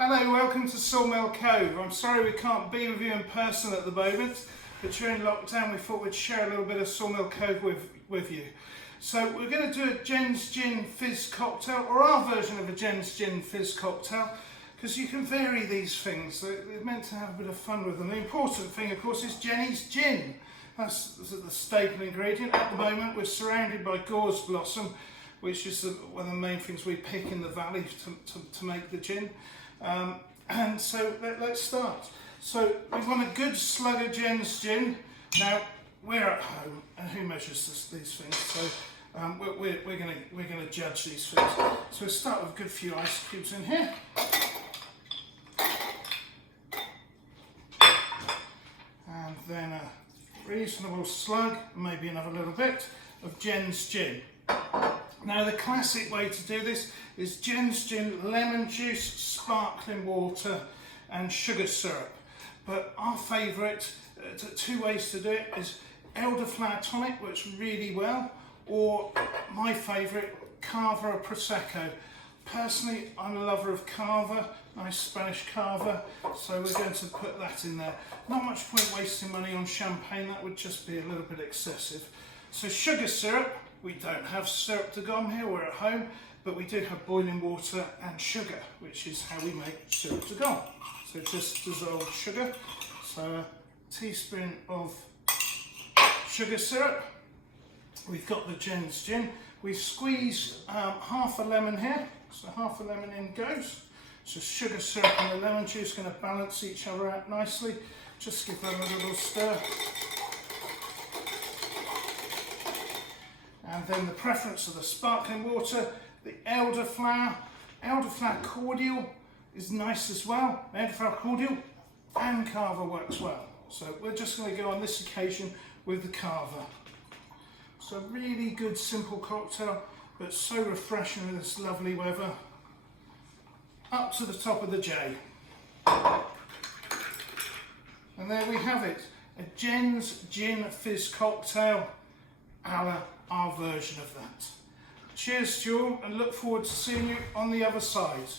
Hello, welcome to Soar Mill Cove. I'm sorry we can't be with you in person at the moment, but during lockdown we thought we'd share a little bit of Soar Mill Cove with you. So we're going to do a Jen's Gin Fizz cocktail, or our version of a Jen's Gin Fizz cocktail, because you can vary these things. They're meant to have a bit of fun with them. The important thing, of course, is Jenny's gin. That's the staple ingredient. At the moment we're surrounded by gorse blossom, which is one of the main things we pick in the valley to make the gin. And so let's start. So we want a good slug of Jen's gin. Now we're at home, and who measures these things? So we're going to judge these things. So we'll start with a good few ice cubes in here. And then a reasonable slug, maybe another little bit, of Jen's gin. Now the classic way to do this is Jen's gin, lemon juice, sparkling water and sugar syrup. But our favourite, two ways to do it, is elderflower tonic, works really well, or my favourite, cava or prosecco. Personally, I'm a lover of cava, nice Spanish cava, so we're going to put that in there. Not much point wasting money on champagne, that would just be a little bit excessive. So sugar syrup, we don't have syrup to go on here, we're at home, but we do have boiling water and sugar, which is how we make syrup to go. So just dissolved sugar, so a teaspoon of sugar syrup. We've got the Jen's gin. We've squeezed half a lemon here, so half a lemon in goes. So sugar syrup and the lemon juice are going to balance each other out nicely. Just give them a little stir. And then the preference of the sparkling water, the elderflower cordial is nice as well. Elderflower cordial and cava works well. So we're just going to go on this occasion with the cava. So really good simple cocktail, but so refreshing with this lovely weather. Up to the top of the J. And there we have it, a Jen's Gin Fizz cocktail, a la our version of that. Cheers to you all, and look forward to seeing you on the other side.